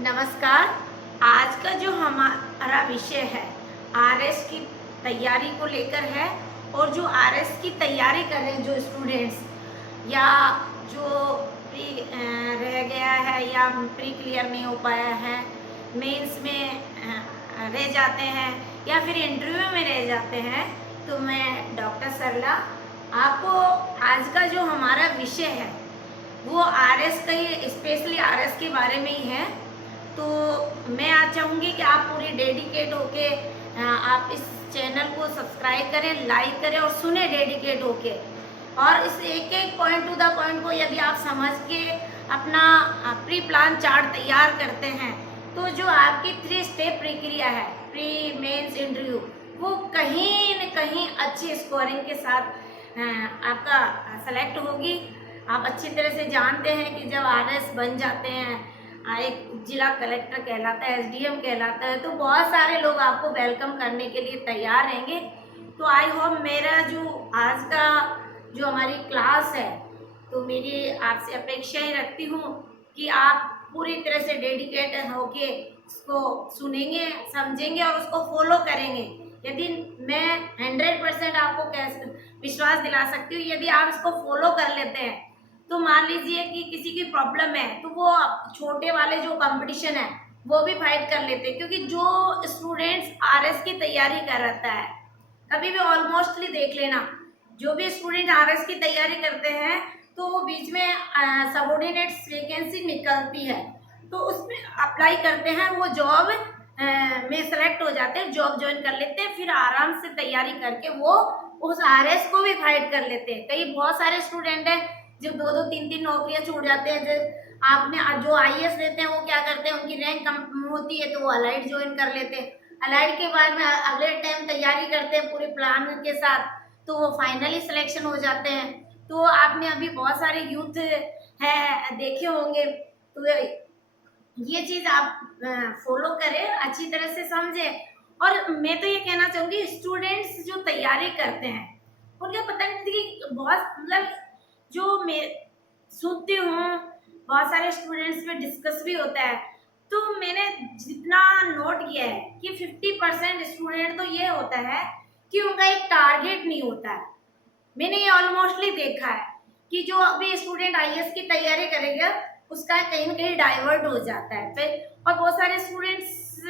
नमस्कार। आज का जो हमारा विषय है आरएस की तैयारी को लेकर है। और जो आरएस की तैयारी कर रहे हैं जो स्टूडेंट्स या जो प्री रह गया है या प्री क्लियर नहीं हो पाया है, मेंस में रह जाते हैं या फिर इंटरव्यू में रह जाते हैं, तो मैं डॉक्टर सरला आपको आज का जो हमारा विषय है वो आरएस का ही, स्पेशली आरएस के बारे में ही है। तो मैं आज चाहूँगी कि आप पूरी डेडिकेट होके आप इस चैनल को सब्सक्राइब करें, लाइक करें और सुने डेडिकेट होके। और इस एक एक पॉइंट टू द पॉइंट को यदि आप समझ के अपना प्री प्लान चार्ट तैयार करते हैं तो जो आपकी 3 स्टेप प्रक्रिया है प्री मेंस इंटरव्यू, वो कहीं न कहीं अच्छी स्कोरिंग के साथ आपका सेलेक्ट होगी। आप अच्छी तरह से जानते हैं कि जब आरएस बन जाते हैं, एक जिला कलेक्टर कहलाता है, एसडीएम कहलाता है, तो बहुत सारे लोग आपको वेलकम करने के लिए तैयार रहेंगे। तो आई होप मेरा जो आज का जो हमारी क्लास है, तो मेरी आपसे अपेक्षाएं रखती हूँ कि आप पूरी तरह से डेडिकेट होके इसको सुनेंगे, समझेंगे और उसको फॉलो करेंगे। यदि मैं 100% आपको कैसे विश्वास दिला सकती हूँ, यदि आप इसको फॉलो कर लेते हैं तो मान लीजिए कि किसी की प्रॉब्लम है तो वो छोटे वाले जो कंपटीशन है वो भी फाइट कर लेते हैं। क्योंकि जो स्टूडेंट्स आरएस की तैयारी कर रहता है, कभी भी ऑलमोस्टली देख लेना, जो भी स्टूडेंट आरएस की तैयारी करते हैं तो वो बीच में सबऑर्डिनेट्स वैकेंसी निकलती है तो उसमें अप्लाई करते हैं, वो जॉब में सेलेक्ट हो जाते हैं, जॉब ज्वाइन कर लेते हैं, फिर आराम से तैयारी करके वो उस आरएस को भी फाइट कर लेते हैं। कई बहुत सारे स्टूडेंट हैं जो 2-2 3-3 नौकरियां छूट जाते हैं। जब आपने जो आईएएस लेते हैं वो क्या करते हैं, उनकी रैंक कम होती है तो वो अलाइड ज्वाइन कर लेते हैं। अलाइड के बाद में अगले टाइम तैयारी करते हैं पूरे प्लान के साथ, तो वो फाइनली सिलेक्शन हो जाते हैं। तो आपने अभी बहुत सारे यूथ है देखे होंगे, तो ये चीज आप फॉलो करें, अच्छी तरह से समझें। और मैं तो ये कहना चाहूंगी स्टूडेंट्स जो तैयारी करते हैं उनका पता नहीं कि बहुत मतलब जो मैं सुनती हूँ बहुत सारे स्टूडेंट्स में डिस्कस भी होता है, तो मैंने जितना नोट किया है कि 50% स्टूडेंट तो ये होता है कि उनका एक टारगेट नहीं होता है। मैंने ये ऑलमोस्टली देखा है कि जो अभी स्टूडेंट आईएएस की तैयारी करेगा उसका कहीं ना कहीं डाइवर्ट हो जाता है फिर। और बहुत सारे स्टूडेंट्स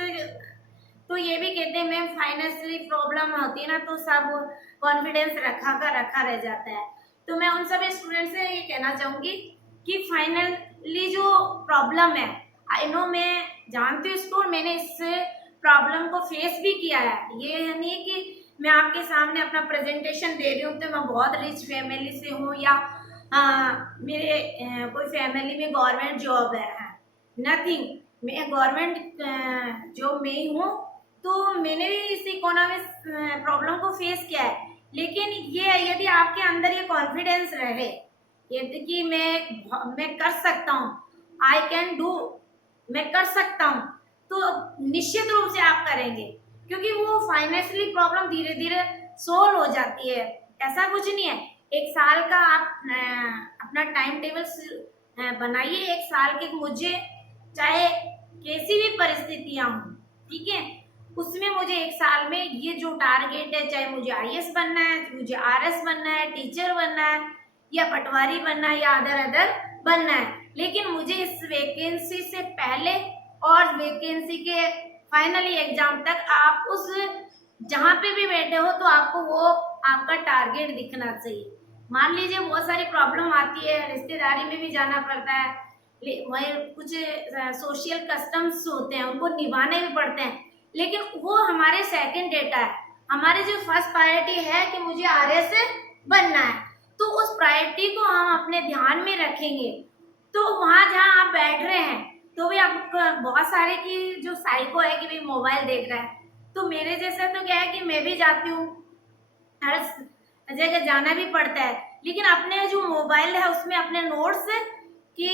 तो ये भी कहते हैं मैम फाइनेंशियली प्रॉब्लम होती है ना, तो सब कॉन्फिडेंस रखा रह जाता है। तो मैं उन सभी स्टूडेंट से ये कहना चाहूँगी कि फाइनली जो प्रॉब्लम है, आई नो, मैं जानती हूँ इसको, मैंने इस प्रॉब्लम को फेस भी किया है। ये नहीं है कि मैं आपके सामने अपना प्रेजेंटेशन दे रही हूँ तो मैं बहुत रिच फैमिली से हूँ या मेरे कोई फैमिली में गवर्नमेंट जॉब है, नथिंग। मैं गवर्नमेंट जॉब में ही हूँ, तो मैंने भी इस इकोनॉमिक प्रॉब्लम को फेस किया है। लेकिन ये यदि आपके अंदर ये कॉन्फिडेंस रहे यदि कि मैं कर सकता हूँ, आई कैन डू, मैं कर सकता हूँ, तो निश्चित रूप से आप करेंगे। क्योंकि वो फाइनेंशियली प्रॉब्लम धीरे धीरे सोल्व हो जाती है। ऐसा कुछ नहीं है, 1 साल का आप अपना टाइम टेबल बनाइए। 1 साल के मुझे चाहे कैसी भी परिस्थितियां हों, ठीक है, उसमें मुझे 1 साल में ये जो टारगेट है, चाहे मुझे आईएएस बनना है, मुझे आरएस बनना है, टीचर बनना है या पटवारी बनना है या अदर बनना है, लेकिन मुझे इस वैकेंसी से पहले और वैकेंसी के फाइनली एग्जाम तक आप उस जहाँ पे भी बैठे हो तो आपको वो आपका टारगेट दिखना चाहिए। मान लीजिए बहुत सारी प्रॉब्लम आती है, रिश्तेदारी में भी जाना पड़ता है, वही कुछ सोशल कस्टम्स होते हैं उनको निभाने भी पड़ते हैं, लेकिन वो हमारे सेकंड डेटा है। हमारी जो फर्स्ट प्रायोरिटी है कि मुझे आरएस बनना है, तो उस प्रायोरिटी को हम अपने ध्यान में रखेंगे। तो वहाँ जहाँ आप बैठ रहे हैं तो भी आप बहुत सारे की जो साइको है कि भाई मोबाइल देख रहा है, तो मेरे जैसा तो क्या है कि मैं भी जाती हूँ, हर जगह जाना भी पड़ता है, लेकिन अपने जो मोबाइल है उसमें अपने नोट्स की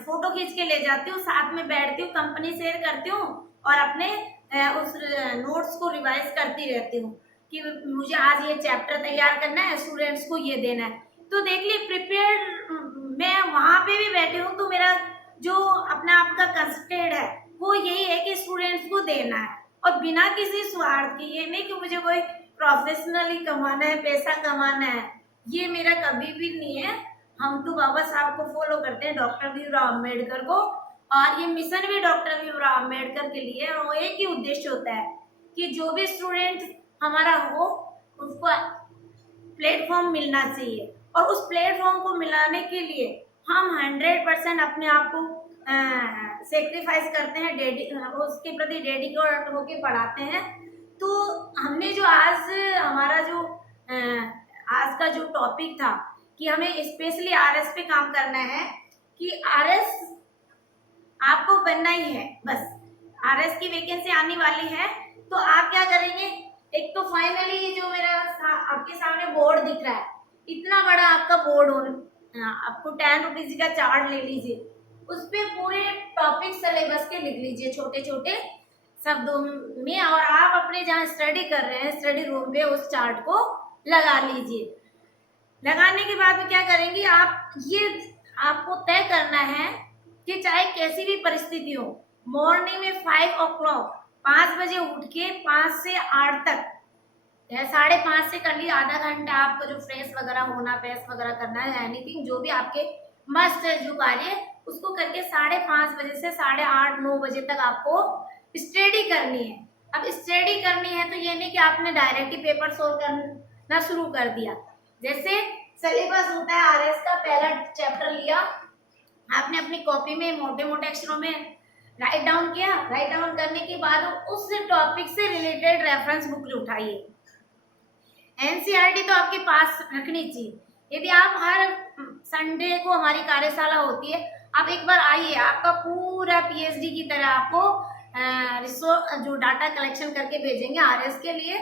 फोटो खींच के ले जाती हूँ, साथ में बैठती हूँ, कंपनी शेयर करती हूँ और अपने उस नोट्स को रिवाइज करती रहती हूँ कि मुझे आज ये चैप्टर तैयार करना है, स्टूडेंट्स को ये देना है। तो देख ली प्रिपेयर मैं वहाँ पे भी बैठी हूँ, तो मेरा जो अपना आपका कंसंट्रेट है वो यही है कि स्टूडेंट्स को देना है, और बिना किसी स्वार्थ के। ये नहीं कि मुझे कोई प्रोफेशनली कमाना है, पैसा कमाना है, ये मेरा कभी भी नहीं है। हम तो बाबा साहब को फॉलो करते हैं, डॉक्टर भीमराव अम्बेडकर को, और ये मिशन भी डॉक्टर भीमराव अम्बेडकर के लिए है। और एक ही उद्देश्य होता है कि जो भी स्टूडेंट हमारा हो उसको प्लेटफॉर्म मिलना चाहिए, और उस प्लेटफॉर्म को मिलाने के लिए हम 100% अपने आप को सेक्रीफाइस करते हैं, उसके प्रति डेडिकेट होके पढ़ाते हैं। तो हमने जो आज हमारा जो आज का जो टॉपिक था कि हमें स्पेशली आरएस पे काम करना है, कि आरएस आपको बनना ही है। बस आरएस की वैकेंसी आने वाली है, तो आप क्या करेंगे? एक तो फाइनली जो मेरा आपके सामने बोर्ड दिख रहा है, इतना बड़ा आपका बोर्ड हो, आपको 10 रुपीज का चार्ट ले लीजिए, उस पे पूरे टॉपिक सिलेबस के लिख लीजिए छोटे छोटे शब्दों में, और आप अपने जहाँ स्टडी कर रहे हैं स्टडी रूम पे उस चार्ट को लगा लीजिए। लगाने के बाद में क्या करेंगे आप? ये आपको तय करना है कि चाहे कैसी भी परिस्थिति हो, मॉर्निंग में 5 o'clock 5 बजे उठ के 5 से 8 तक, 5:30 से कर लिए आधा घंटा आपको जो फ्रेश वगैरह होना, प्रेस वगैरह करना है, एनीथिंग जो भी आपके मस्ट है जो कार्य, उसको करके 5:30 बजे से 8:30 9 बजे तक आपको स्टडी करनी है। अब स्टडी करनी है तो ये नहीं कि आपने डायरेक्ट ही पेपर सोल्व करना शुरू कर दिया। जैसे सिलेबस होता है आरएस का, पहला चैप्टर लिया आपने अपनी कॉपी में मोटे मोटे अक्षरों में राइट डाउन किया, राइट डाउन करने के बाद उस टॉपिक से रिलेटेड रेफरेंस बुक उठाइए। एनसीईआरटी तो आपके पास रखनी चाहिए। यदि आप हर संडे को हमारी कार्यशाला होती है, आप एक बार आइए, आपका पूरा पीएचडी की तरह आपको रिसोर्स जो डाटा कलेक्शन करके भेजेंगे आरएस के लिए।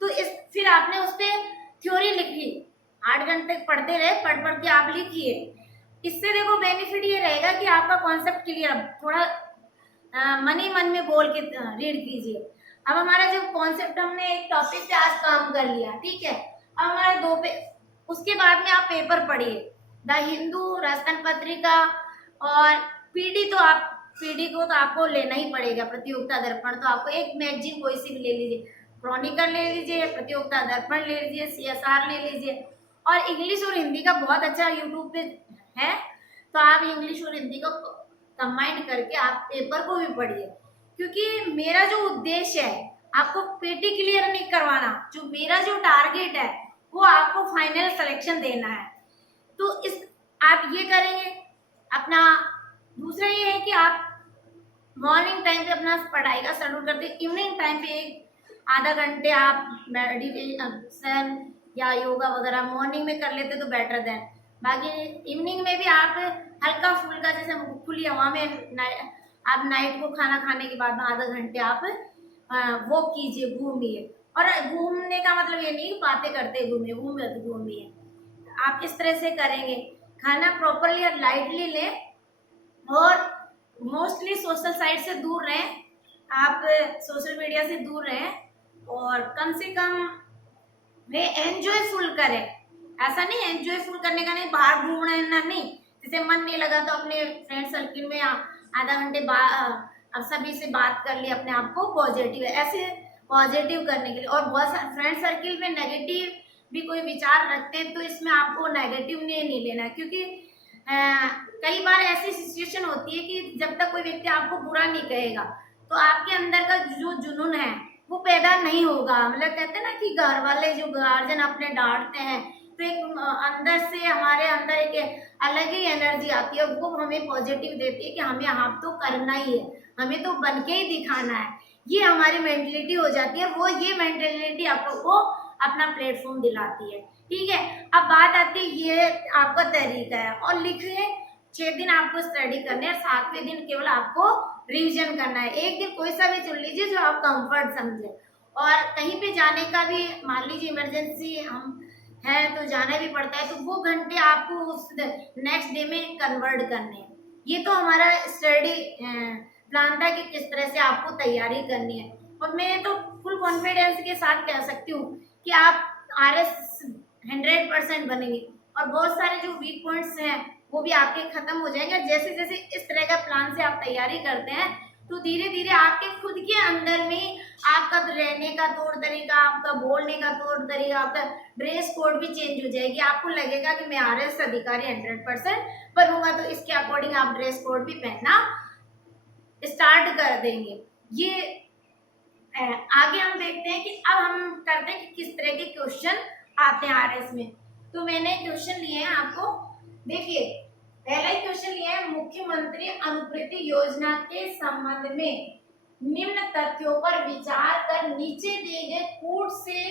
तो फिर आपने उस पर थ्योरी लिखी, 8 घंटे पढ़ते रहे, पढ़ पढ़ के आप लिखिए। इससे देखो बेनिफिट ये रहेगा कि आपका कॉन्सेप्ट क्लियर, थोड़ा मन ही मन में बोल के रीड कीजिए। अब हमारा जो कॉन्सेप्ट, हमने एक टॉपिक पे आज काम कर लिया, ठीक है। अब हमारे 2 पे, उसके बाद में आप पेपर पढ़िए, द हिंदू, राजस्थान पत्रिका, और पीडी को तो आपको लेना ही पड़ेगा, प्रतियोगिता दर्पण। तो आपको एक मैगजीन कोई सी भी ले लीजिए, क्रॉनिकल ले लीजिए, प्रतियोगिता दर्पण ले लीजिए, सीएसआर ले लीजिए, और इंग्लिश और हिंदी का बहुत अच्छा यूट्यूब पे है, तो आप इंग्लिश और हिंदी को कंबाइन करके आप पेपर को भी पढ़िए। क्योंकि मेरा जो उद्देश्य है आपको पेटी क्लियर नहीं करवाना, जो मेरा जो टारगेट है वो आपको फाइनल सिलेक्शन देना है। तो आप ये करेंगे अपना। दूसरा ये है कि आप मॉर्निंग टाइम पे अपना पढ़ाई का शेड्यूल करते, इवनिंग टाइम पे आधा घंटे आप मेडिटेशन या योगा वगैरह मॉर्निंग में कर लेते तो बेटर देन। बाकी इवनिंग में भी आप हल्का फुल्का, जैसे खुली हवा में आप नाइट को खाना खाने के बाद आधा घंटे आप वॉक कीजिए, घूमिए। और घूमने का मतलब ये नहीं बातें करते घूमिए, आप इस तरह से करेंगे। खाना प्रॉपरली और लाइटली लें, और मोस्टली सोशल साइट से दूर रहें, आप सोशल मीडिया से दूर रहें, और कम से कम वे एंजॉयफुल करें। ऐसा नहीं एंजॉयफुल करने का नहीं, बाहर घूमना नहीं, जैसे मन नहीं लगा तो अपने फ्रेंड सर्किल में आधा घंटे अब सभी से बात कर ली, अपने आप को पॉजिटिव ऐसे पॉजिटिव करने के लिए। और बहुत सारे फ्रेंड सर्किल में नेगेटिव भी कोई विचार रखते हैं, तो इसमें आपको नेगेटिव नहीं लेना, क्योंकि कई बार ऐसी सिचुएशन होती है कि जब तक कोई व्यक्ति आपको बुरा नहीं कहेगा तो आपके अंदर का जो जुनून है वो पैदा नहीं होगा। मतलब कहते हैं ना कि घर वाले जो गार्जियन अपने डांटते हैं तो एक अंदर से हमारे अंदर एक अलग ही एनर्जी आती है, वो हमें पॉजिटिव देती है कि हमें यहाँ तो करना ही है, हमें तो बन के ही दिखाना है। ये हमारी मेंटलिटी हो जाती है, वो ये मेंटलिटी आपको अपना प्लेटफॉर्म दिलाती है। ठीक है, अब बात आती है, ये आपका तरीका है। और लिखिए 6 दिन आपको स्टडी करने है, 7वें दिन केवल आपको रिवीजन करना है। एक दिन कोई सा भी चुन लीजिए जो आप कंफर्ट समझे। और कहीं पे जाने का भी, मान लीजिए इमरजेंसी हम है तो जाना भी पड़ता है, तो वो घंटे आपको उस नेक्स्ट डे में कन्वर्ट करने हैं। ये तो हमारा स्टडी प्लान था कि किस तरह से आपको तैयारी करनी है। और मैं तो फुल कॉन्फिडेंस के साथ कह सकती हूँ कि आप आरएस 100% बनेंगे, और बहुत सारे जो वीक पॉइंट्स हैं वो भी आपके खत्म हो जाएंगे। जैसे जैसे इस तरह का प्लान से आप तैयारी करते हैं तो धीरे धीरे आपके खुद के अंदर में आपका रहने का तौर तरीका, आपका बोलने का तौर तरीका, आपका ड्रेस कोड भी चेंज हो जाएगी। आपको लगेगा कि मैं आरएस अधिकारी 100% बनूंगा, तो इसके अकॉर्डिंग आप ड्रेस कोड भी पहनना स्टार्ट कर देंगे। ये आगे हम देखते हैं कि अब हम करते हैं कि किस तरह के क्वेश्चन आते हैं आरएस में। तो मैंने क्वेश्चन लिए हैं, आपको देखिए पहला ही क्वेश्चन लिया है, मुख्यमंत्री अनुपूर्ति योजना के संबंध में निम्न तथ्यों पर विचार कर नीचे दिए गए कूट से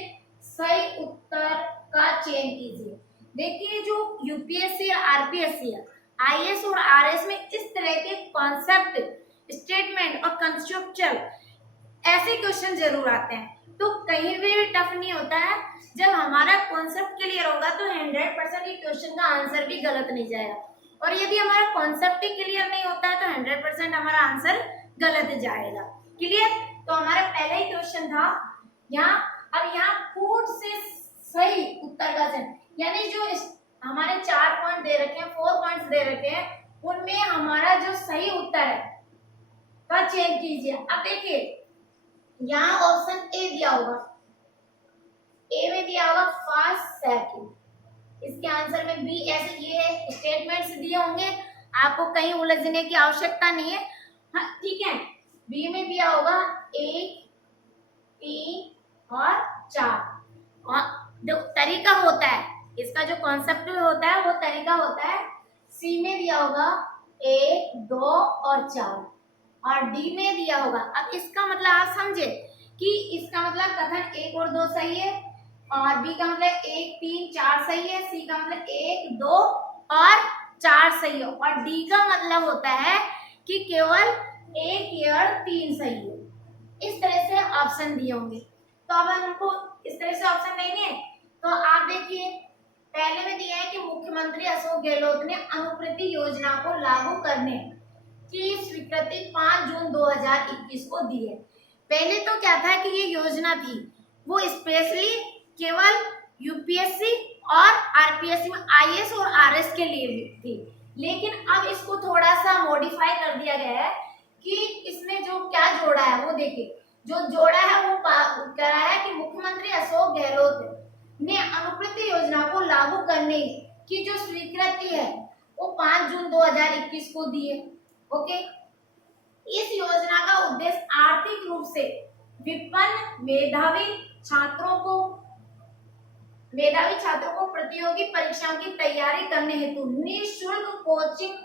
सही उत्तर का चयन कीजिए। देखिए जो यूपीएससी या आरपीएससी है, आईएएस और आरएस में इस तरह के कॉन्सेप्ट, स्टेटमेंट और कंसेप्चुअल ऐसे क्वेश्चन जरूर आते हैं। तो कहीं भी टफ नहीं होता है। जब हमारा कॉन्सेप्ट क्लियर होगा तो 100% ये क्वेश्चन का आंसर भी गलत नहीं जाएगा, और यदि हमारा कॉन्सेप्ट ही क्लियर नहीं होता है तो 100% हमारा आंसर गलत जाएगा। क्लियर? तो हमारा पहला ही क्वेश्चन था यहाँ। अब यहाँ कूट से सही उत्तर का चयन, यानी जो हमारे 4 पॉइंट दे रखे हैं, 4 पॉइंट्स दे रखे हैं, उनमें हमारा जो सही उत्तर है का चयन कीजिए। अब देखिए यहाँ ऑप्शन ए दिया होगा, ए में दिया होगा फर्स्ट सेकंड, इसके आंसर में बी ऐसे ये स्टेटमेंट्स दिए होंगे, आपको कहीं उलझने की आवश्यकता नहीं है। हाँ ठीक है, बी में दिया होगा 1, 3 और 4। और जो तरीका होता है, इसका जो कॉन्सेप्ट होता है वो तरीका होता है। सी में दिया होगा 1, 2 और 4, और डी में दिया होगा। अब इसका मतलब आप समझे कि इसका मतलब कथन 1 और 2 सही है, और बी का मतलब 1, 3, 4 सही है, सी का मतलब 1, 2 और 4 सही है, और डी का मतलब होता है कि केवल 1 या 3 सही है। इस तरह से ऑप्शन दिए होंगे। तो अब हमको इस तरह से ऑप्शन देंगे। तो आप देखिए पहले में दिया है कि मुख्यमंत्री अशोक गहलोत ने अनुपूर्ति योजना को लागू करने की स्वीकृति 5 जून 2021 को दी है। पहले तो क्या था कि ये योजना थी वो स्पेशली केवल यूपीएससी और आरपीएससी में आईएएस और आरएस के लिए थी, लेकिन अब इसको थोड़ा सा मॉडिफाई कर दिया गया है कि इसमें जो क्या जोड़ा है वो देखिए। जो जोड़ा है वो कह रहा है कि मुख्यमंत्री अशोक गहलोत ने अनुपूर्ति योजना को लागू करने की जो स्वीकृति है वो 5 जून 2021 को दी है। ओके, इस योजना का उद्देश्य आर्थिक रूप से विपन्न मेधावी छात्रों को प्रतियोगी परीक्षाओं की तैयारी करने हेतु निःशुल्क कोचिंग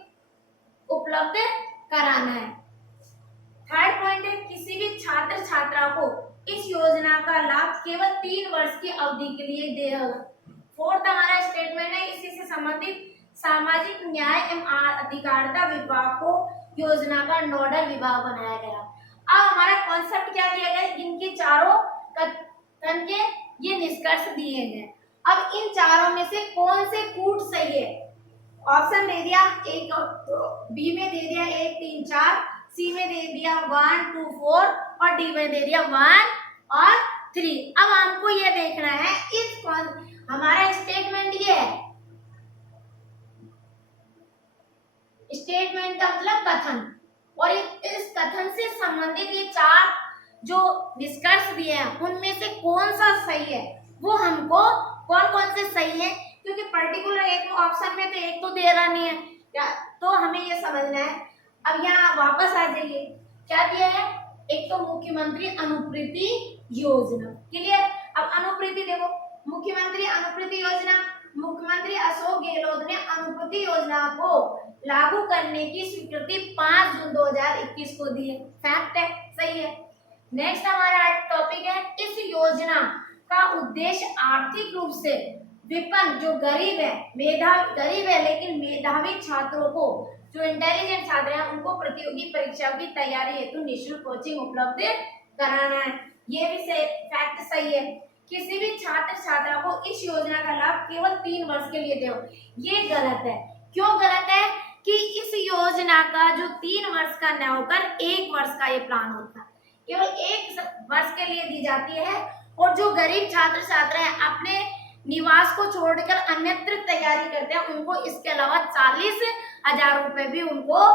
उपलब्ध कराना है। थर्ड पॉइंट है, किसी भी छात्र छात्रा को इस योजना का लाभ केवल 3 वर्ष की अवधि के लिए देगा। फोर्थ हमारा स्टेटमेंट है, इसी से संबंधित सामाजिक न्याय एवं अधिकारिता विभाग को योजना का नोडल विभाग बनाया गया। अब हमारा कॉन्सेप्ट क्या दिया गया, इनके चारों कथन के ये निष्कर्ष दिए गए। अब इन चारों में से कौन से कूट सही है? ऑप्शन दे दिया, एक बी में दे दिया 1, 3, 4, सी में दे दिया 1, 2, 4 और डी में दे दिया 1 और 3। अब हमको ये देखना है हमारा स्टेटमेंट ये है, स्टेटमेंट का मतलब कथन, और इस कथन से संबंधित ये 4 जो निष्कर्ष दिए हैं उनमें से कौन सा सही है वो हमको कौन से सही है, क्योंकि पर्टिकुलर एक ऑप्शन में तो एक तो दे रहा नहीं है, तो हमें ये समझना है। अब यहाँ वापस आ जाइए, क्या दिया है, एक तो मुख्यमंत्री अनुपूर्ति योजना। क्लियर? अब अनुपूर्ति देखो, मुख्यमंत्री अनुपूर्ति योजना, मुख्यमंत्री अशोक गहलोत ने अनुपूर्ति योजना को लागू करने की स्वीकृति 5 जून 2021 को दी है। फैक्ट है, सही है। नेक्स्ट हमारा टॉपिक है, इस योजना का उद्देश्य आर्थिक रूप से विपन्न जो गरीब है लेकिन मेधावी छात्रों को, जो इंटेलिजेंट छात्र हैं उनको प्रतियोगी परीक्षाओं की तैयारी हेतु निःशुल्क कोचिंग उपलब्ध कराना है। ये भी फैक्ट सही है। किसी भी छात्र छात्रा को इस योजना का लाभ केवल 3 वर्ष के लिए दो, ये गलत है। क्यों गलत है? कि इस योजना का जो 3 वर्ष का न होकर 1 वर्ष का ये प्लान होता है, केवल 1 वर्ष के लिए दी जाती है। और जो गरीब छात्र छात्रा है अपने निवास को छोड़कर अन्यत्र तैयारी करते हैं, उनको इसके अलावा 40,000 रुपए भी उनको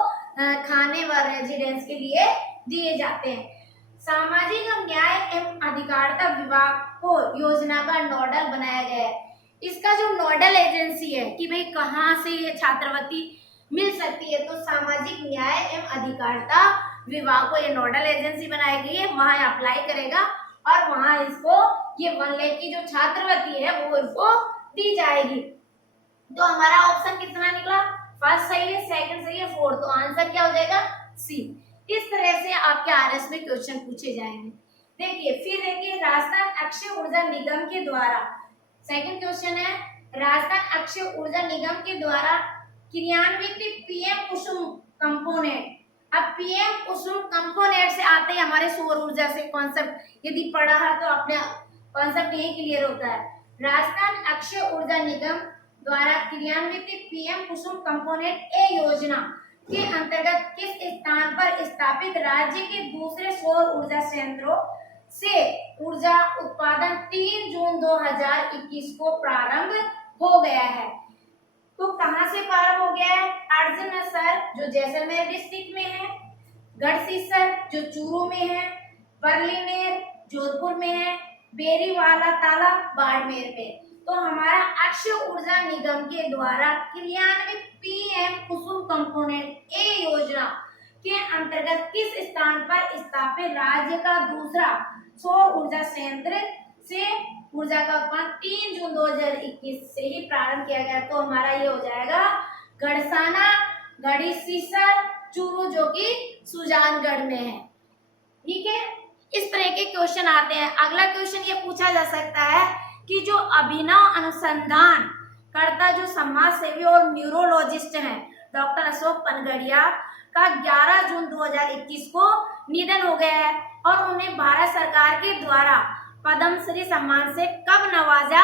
खाने व रेजिडेंस के लिए दिए जाते हैं। सामाजिक न्याय एवं अधिकारिता विभाग को योजना का नोडल बनाया गया है। इसका जो नोडल एजेंसी है कि भाई कहाँ से ये छात्रवृत्ति मिल सकती है, तो सामाजिक न्याय एवं अधिकारिता विभाग को ये नोडल एजेंसी बनाई गई है, वहां अप्लाई करेगा और वहां इसको ये 1 लाख की जो छात्रवृत्ति है वो इसको दी जाएगी। तो हमारा ऑप्शन कितना निकला? फर्स्ट सही है, सेकंड सही है, फोर्थ। तो आंसर क्या हो जाएगा? सी। इस तरह से आपके आरएस में क्वेश्चन पूछे जाएंगे। देखिए फिर देखिए, राजस्थान अक्षय ऊर्जा निगम के द्वारा, सेकंड क्वेश्चन है, राजस्थान अक्षय ऊर्जा निगम के द्वारा क्रियान्वित पीएम कुसुम कंपोनेंट। अब पीएम कुसुम कंपोनेंट से आते हैं हमारे सौर ऊर्जा से कॉन्सेप्ट, यदि पढ़ा है तो अपने कॉन्सेप्ट यही क्लियर होता है। राजस्थान अक्षय ऊर्जा निगम द्वारा क्रियान्वित पीएम कुसुम कंपोनेंट ए योजना के अंतर्गत किस स्थान पर स्थापित राज्य के दूसरे सौर ऊर्जा संयंत्रों से ऊर्जा उत्पादन 3 जून 2021 को प्रारंभ हो गया है? तो कहां से प्रारंभ हो गया है? अर्जुनसर जो जैसलमेर डिस्ट्रिक्ट में है, गढ़सीसर जो चूरू में है, बरलिनेर जोधपुर में है, बेरीवाला ताला बाड़मेर में। तो हमारा अक्षय ऊर्जा निगम के द्वारा क्रियान्वित पीएम कुसुम कंपोनेंट ए योजना के अंतर्गत किस स्थान पर स्थापित राज्य का दूसरा सौर ऊर्जा संयंत्र से ऊर्जा का उत्पादन 3 जून 2021 से ही प्रारंभ किया गया? तो हमारा ये हो जाएगा गढ़साना, गढ़सीसर, चूरू जो कि सुजानगढ़ में है। ठीक है, इस तरह के क्वेश्चन आते हैं। अगला क्वेश्चन ये पूछा जा सकता है कि जो अभिनव अनुसंधान करता जो समाज सेवी और न्यूरोलॉजिस्ट हैं डॉक्टर अशोक पनगड़िया का 11 जून 2021 को निधन हो गया है और उन्हें भारत सरकार के द्वारा पद्मश्री सम्मान से कब नवाजा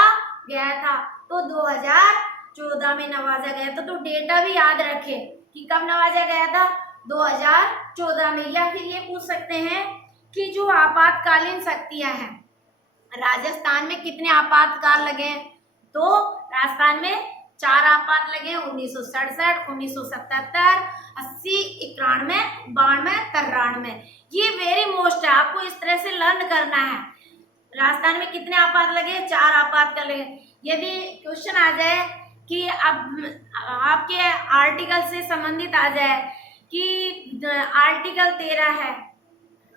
गया था? तो 2014 में नवाजा गया था। तो डेटा भी याद रखें कि कब नवाजा गया था, 2014 में। या फिर ये पूछ सकते हैं कि जो आपातकालीन शक्तियां हैं, राजस्थान में कितने आपातकाल लगे? तो राजस्थान में 4 आपात लगे, 1967, 1977, 80, 91, 92, 93। ये वेरी मोस्ट है, आपको इस तरह से लर्न करना है। राजस्थान में कितने आपात लगे? 4 आपात लगे। यदि क्वेश्चन आ जाए कि अब आपके आर्टिकल से संबंधित आ जाए कि आर्टिकल 13 है,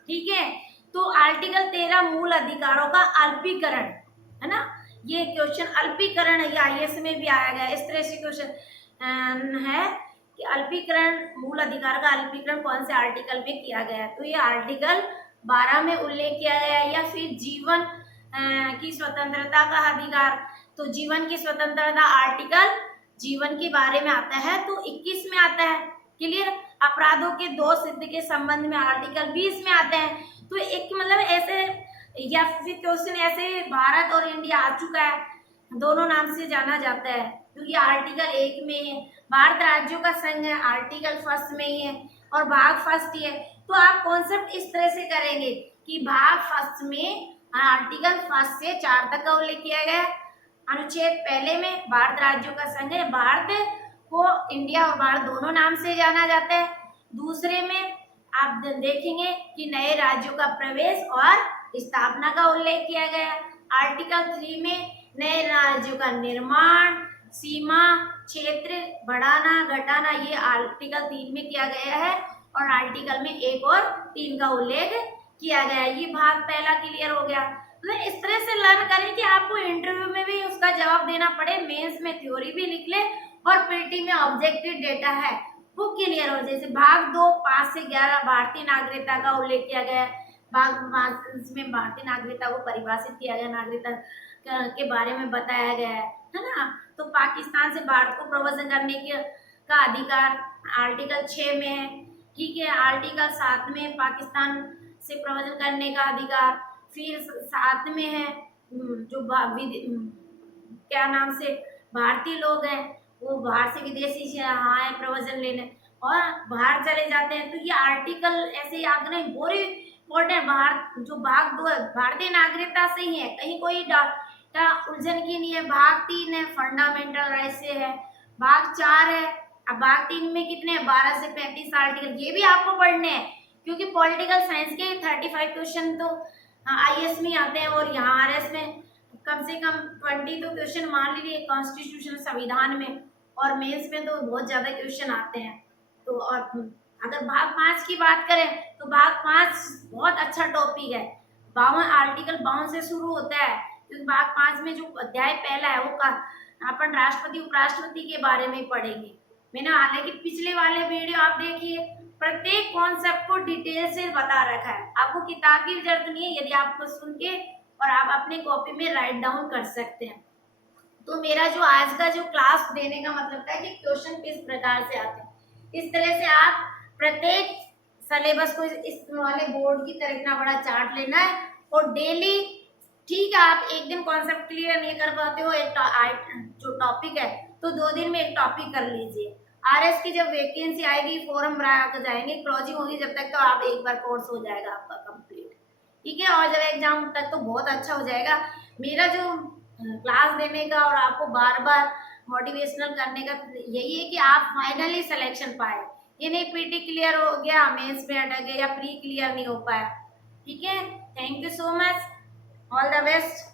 ठीक है, तो आर्टिकल 13 मूल अधिकारों का अल्पीकरण है ना, ये क्वेश्चन अल्पीकरण है, आईएएस में भी आया गया। इस तरह से क्वेश्चन है कि अल्पीकरण, मूल अधिकार का अल्पीकरण कौन से आर्टिकल में किया गया है? तो ये आर्टिकल 12 में उल्लेख किया गया है। या फिर जीवन की स्वतंत्रता का अधिकार, तो जीवन की स्वतंत्रता आर्टिकल जीवन के बारे में आता है, तो 21 में आता है। क्लियर? अपराधों के दोष सिद्ध के संबंध में आर्टिकल 20 में आते हैं। तो एक मतलब ऐसे, या फिर क्वेश्चन ऐसे भारत और इंडिया आ चुका है, दोनों नाम से जाना जाता है, क्योंकि आर्टिकल 1 में है। भारत राज्यों का संघ है, आर्टिकल 1 में ही है और भाग 1 ही है। तो आप कॉन्सेप्ट इस तरह से करेंगे कि भाग 1 में आर्टिकल 1 से 4 तक का उल्लेख किया गया है। अनुच्छेद पहले में भारत राज्यों का संघ है, भारत को इंडिया और भारत दोनों नाम से जाना जाता है। दूसरे में आप देखेंगे कि नए राज्यों का प्रवेश और स्थापना का उल्लेख किया गया। आर्टिकल 3 में नए राज्यों का निर्माण, सीमा, क्षेत्र बढ़ाना घटाना, ये आर्टिकल 3 में किया गया है और आर्टिकल में 1 और 3 का उल्लेख किया गया है। ये भाग पहला क्लियर हो गया। तो इस तरह से लर्न करें कि आपको इंटरव्यू में भी उसका जवाब देना पड़े, मेंस में थ्योरी भी लिख ले और पीटी में ऑब्जेक्टिव डेटा है वो क्लियर हो। जैसे भाग 2 5 से 11 भारतीय नागरिकता का उल्लेख किया गया है। भाग 5 में भारतीय नागरिकता को परिभाषित किया गया, नागरिकता के बारे में बताया गया है ना। तो पाकिस्तान से भारत को प्रव्रजन करने का अधिकार आर्टिकल 6 में है, ठीक है। आर्टिकल 7 में पाकिस्तान से प्रव्रजन करने का अधिकार, फिर 7 में है जो क्या नाम से भारतीय लोग हैं वो बाहर से विदेशी से यहाँ है प्रव्रजन लेने और बाहर चले जाते हैं। तो ये आर्टिकल ऐसे याद नहीं, बहुत इम्पोर्टेंट। बाहर जो भाग 2 है भारतीय नागरिकता से ही है, कहीं कोई उलझन की नहीं है। भाग 3 है फंडामेंटल राइट से है। भाग 4 है, अब भाग 3 में कितने 12 से 35 आर्टिकल, ये भी आपको पढ़ने हैं क्योंकि पॉलिटिकल साइंस के 35 क्वेश्चन तो आईएएस में आते हैं और यहाँ आरएस में कम से कम 20 तो क्वेश्चन मान लीजिए कॉन्स्टिट्यूशन संविधान में, और मेंस में तो बहुत ज्यादा क्वेश्चन आते हैं। तो और अगर भाग 5 की बात करें तो भाग 5 बहुत अच्छा टॉपिक है। 52 आर्टिकल 52 से शुरू होता है, क्योंकि भाग 5 में जो अध्याय पहला है वो अपन राष्ट्रपति उपराष्ट्रपति के बारे में पढ़ेंगे। मैंने हालांकि पिछले वाले वीडियो आप देखिए, प्रत्येक कॉन्सेप्ट को डिटेल से बता रखा है। आपको किताब की जरूरत नहीं है, यदि आपको सुन के और आप अपने कॉपी में राइट डाउन कर सकते हैं। तो मेरा जो आज का जो क्लास देने का मतलब था कि क्वेश्चन किस प्रकार से आते हैं, इस तरह से आप प्रत्येक सिलेबस को इस वाले बोर्ड की तरह इतना बड़ा चार्ट लेना है और डेली, ठीक है आप एक दिन कॉन्सेप्ट क्लियर नहीं कर पाते हो एक जो टॉपिक है तो 2 दिन में एक टॉपिक कर लीजिए। आरएस की जब वैकेंसी आएगी, फॉर्म भरा जाएंगे, क्लोजिंग होगी, जब तक तो आप एक बार कोर्स हो जाएगा आपका कंप्लीट, ठीक है। और जब एग्जाम तक तो बहुत अच्छा हो जाएगा। मेरा जो क्लास देने का और आपको बार बार मोटिवेशनल करने का यही है कि आप फाइनली सिलेक्शन पाए। ये नहीं पीटी क्लियर हो गया मेंस में अटक गए या प्री क्लियर नहीं हो पाया, ठीक है। Thank you so much, all the best.